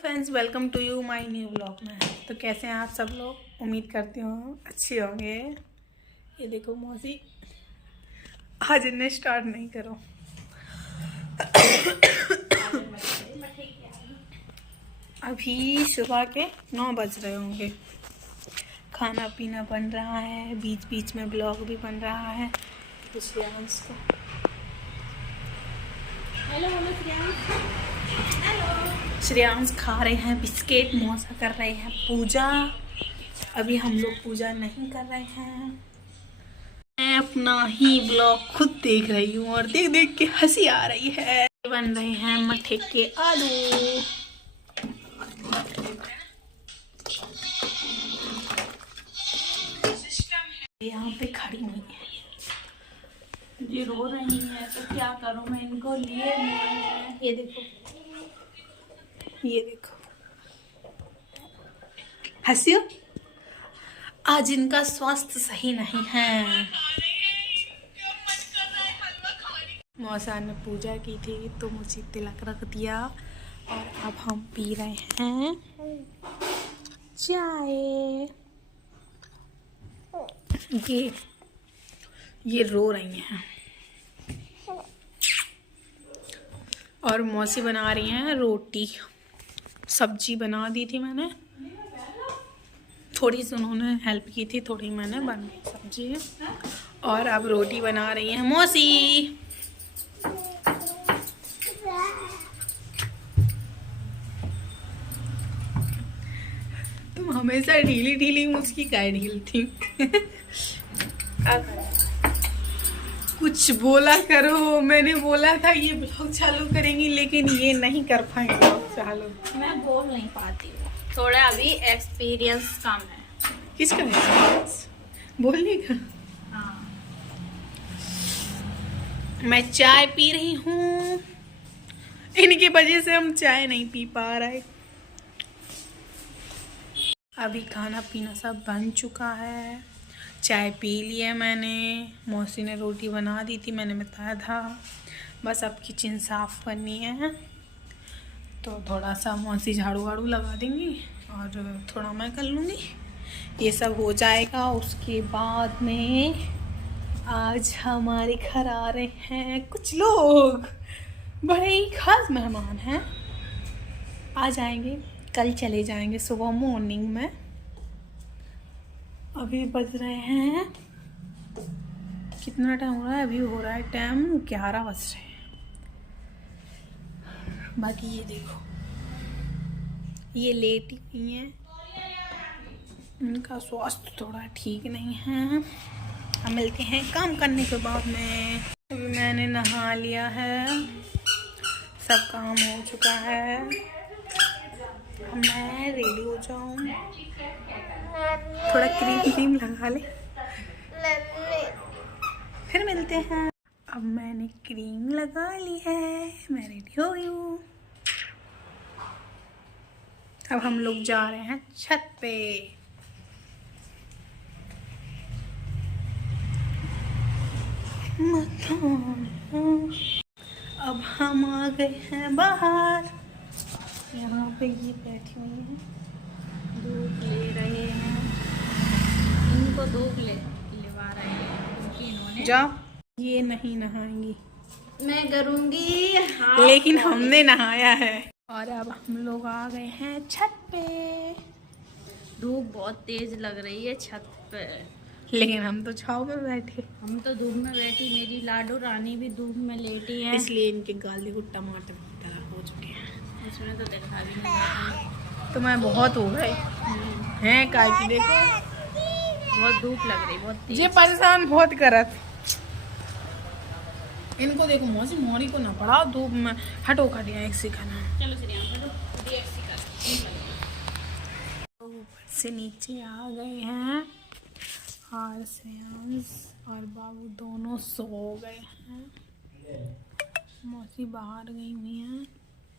Friends, welcome to you my new blog में। तो कैसे हैं आप सब लोग? उम्मीद करती हूँ अच्छे होंगे। ये देखो मौसी आज इन्हें स्टार्ट नहीं करो। अभी सुबह के 9 बज रहे होंगे। खाना पीना बन रहा है, बीच बीच में ब्लॉग भी बन रहा है। तो श्रेयांश को हेलो श्रेयांश खा रहे हैं बिस्किट। मौसा कर रहे हैं पूजा। अभी हम लोग पूजा नहीं कर रहे हैं। मैं अपना ही ब्लॉग खुद देख रही हूँ और देख देख के हंसी आ रही है। बन रहे हैं मठे के आलू। यहाँ पे खड़ी हुई है, ये रो रही है तो क्या करूँ मैं इनको लिए। ये देखो, ये देखो हंसियो। आज इनका स्वास्थ्य सही नहीं है। मौसा ने पूजा की थी तो मुझे तिलक रख दिया और अब हम पी रहे हैं चाय। ये रो रही हैं और मौसी बना रही हैं रोटी। सब्जी बना दी थी मैंने, थोड़ी सी उन्होंने हेल्प की थी, थोड़ी मैंने बनाई सब्जी। और अब रोटी बना रही हैं मौसी। तुम हमेशा ढीली ढीली मुझकी काय ढीलती। कुछ बोला करो। मैंने बोला था ये ब्लॉग चालू करेंगी लेकिन ये नहीं कर पाएंगे ब्लॉग चालू। मैं बोल नहीं पाती हूँ, थोड़ा अभी एक्सपीरियंस कम है। किसका एक्सपीरियंस? बोलने का? हाँ। मैं चाय पी रही हूँ, इनकी वजह से हम चाय नहीं पी पा रहे। अभी खाना पीना सब बन चुका है, चाय पी लिया मैंने। मौसी ने रोटी बना दी थी, मैंने बताया था। बस अब किचन साफ करनी है तो थोड़ा सा मौसी झाड़ू वाड़ू लगा देंगी और थोड़ा मैं कर लूँगी। ये सब हो जाएगा। उसके बाद में आज हमारे घर आ रहे हैं कुछ लोग, बड़े ही खास मेहमान हैं। आ जाएंगे, कल चले जाएंगे सुबह मॉर्निंग में। अभी बज रहे हैं, कितना टाइम हो रहा है? अभी हो रहा है टाइम 11 बज रहे हैं। बाकी ये देखो, ये लेटी हुई हैं, इनका स्वास्थ्य थोड़ा ठीक नहीं है। हम मिलते हैं काम करने के बाद में। अभी मैंने नहा लिया है, सब काम हो चुका है। मैं रेडी हो जाऊं, थोड़ा क्रीम लगा ले, फिर मिलते हैं। अब मैंने क्रीम लगा ली है, मैं रेडी हो गई हूँ। अब हम लोग जा रहे हैं छत पे। अब हम आ गए हैं बाहर। यहाँ पे ये बैठी हुई है, धूप ले रहे हैं, इनको धूप लेवा रहे हैं क्योंकि इन्होंने। जाओ, ये नहीं नहाएंगी, मैं करूँगी लेकिन हमने नहाया है। और अब हम लोग आ गए हैं छत पे। धूप बहुत तेज लग रही है छत पे, लेकिन हम तो छाव में बैठे। हम तो धूप में बैठी, मेरी लाडो रानी भी धूप में लेटी है। इसलिए इनके गाली को टमाटर की तरह हो चुके हैं। उसमें तो देखा भी नहीं। तो मैं बहुत हो गए हैं काय की, देखो बहुत धूप लग रही, बहुत तेज। ये परेशान बहुत करत। इनको देखो मौसी मोरी को ना पड़ा धूप में। हटो खटिया एक सिखाना। चलो श्रेयांश ऊपर से नीचे आ गए हैं और श्रेयांश और बाबू दोनों सो गए हैं। मौसी बाहर गई हुई हैं।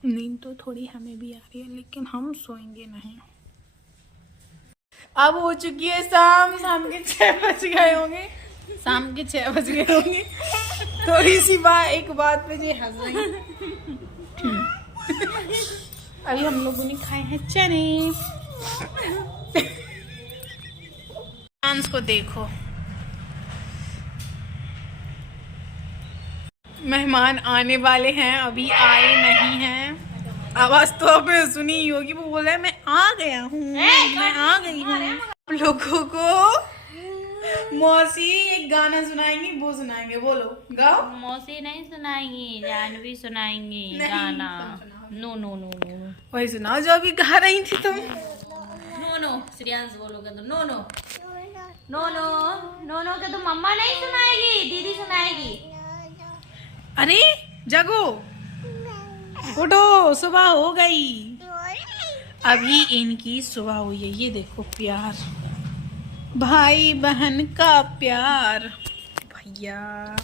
नींद तो थोड़ी हमें भी आ रही है लेकिन हम सोएंगे नहीं। अब हो चुकी है शाम के 6 बज गए होंगे। शाम के 6 बज गए होंगे। थोड़ी सी एक बात पे जी हंस रही। अभी हम लोगों ने खाए हैं चने। डांस को देखो, मेहमान आने वाले हैं, अभी आए नहीं हैं। आवाज तो आपने सुनी ही होगी, वो बोल रहा है मैं आ गया हूँ, मैं आ गई हूँ। आप लोगों को मौसी एक गाना सुनाएंगी, वो सुनाएंगे, बोलो गाओ। मौसी नहीं सुनाएंगी, जानवी सुनाएंगी नहीं, गाना। तुम नो नो नो नो वही सुनाओ जो अभी गा रही थी तुम। नो नो श्रेयांश बोलोगे तो no no no no no no के तो मम्मा नहीं सुनाएगी, दीदी सुनाएगी। अरे जगो, उठो, सुबह हो गई, अभी इनकी सुबह हुई है। ये देखो प्यार, भाई बहन का प्यार। भैया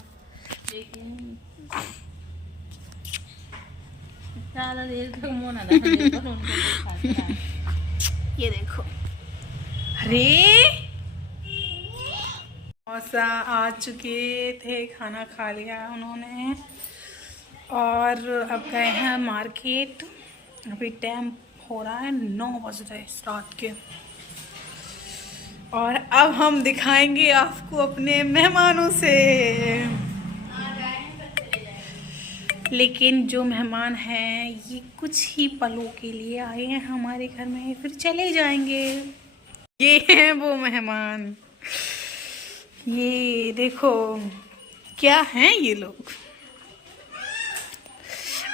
ज़्यादा देर तक मुँह ना देखो, उनको दिखाते हैं। ये देखो, अरे मौसा आ चुके थे, खाना खा लिया उन्होंने और अब गए हैं मार्केट। अभी टाइम हो रहा है 9 बज रहे रात के, और अब हम दिखाएंगे आपको अपने मेहमानों से। लेकिन जो मेहमान हैं ये कुछ ही पलों के लिए आए हैं हमारे घर में, फिर चले जाएंगे। ये हैं वो मेहमान, ये देखो क्या हैं ये लोग।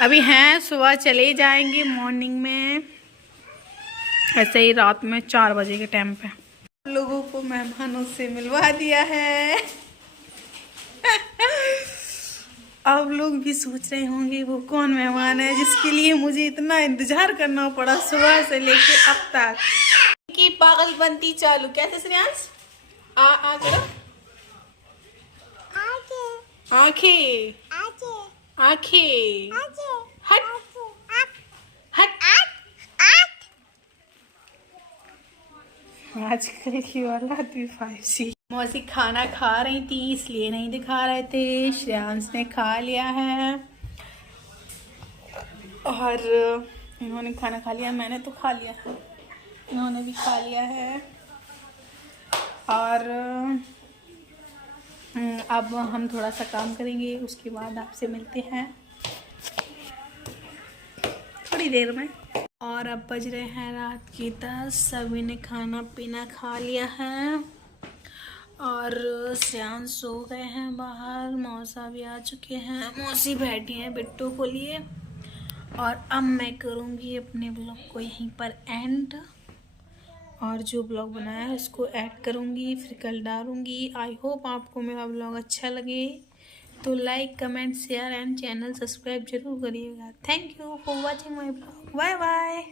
अभी हैं, सुबह चले जाएंगे मॉर्निंग में, ऐसे ही रात में 4 बजे के टाइम पे। लोगों को मेहमानों से मिलवा दिया है। आप लोग भी सोच रहे होंगे वो कौन मेहमान है जिसके लिए मुझे इतना इंतजार करना पड़ा सुबह से लेके अब तक। की पागलपंती चालू। कैसे श्रेयांश? आ करो, आंखें आंखें, हट हट। आजकल की औलाद भी 5G। मौसी खाना खा रही थी इसलिए नहीं दिखा रहे थे, श्रेयांश ने खा लिया है और इन्होंने खाना खा लिया, मैंने तो खा लिया, इन्होंने भी खा लिया है। और अब हम थोड़ा सा काम करेंगे, उसके बाद आपसे मिलते हैं थोड़ी देर में। और अब बज रहे हैं रात की 10, सभी ने खाना पीना खा लिया है और श्रेयांश सो गए हैं बाहर, मौसा भी आ चुके हैं, मौसी बैठी हैं बिट्टू को लिए। और अब मैं करूँगी अपने ब्लॉग को यहीं पर एंड, और जो ब्लॉग बनाया है उसको ऐड करूँगी, फिर कल डालूँगी। आई होप आपको मेरा ब्लॉग अच्छा लगे, तो like comment share and channel subscribe जरूर करिएगा। Thank you for watching my blog. Bye bye.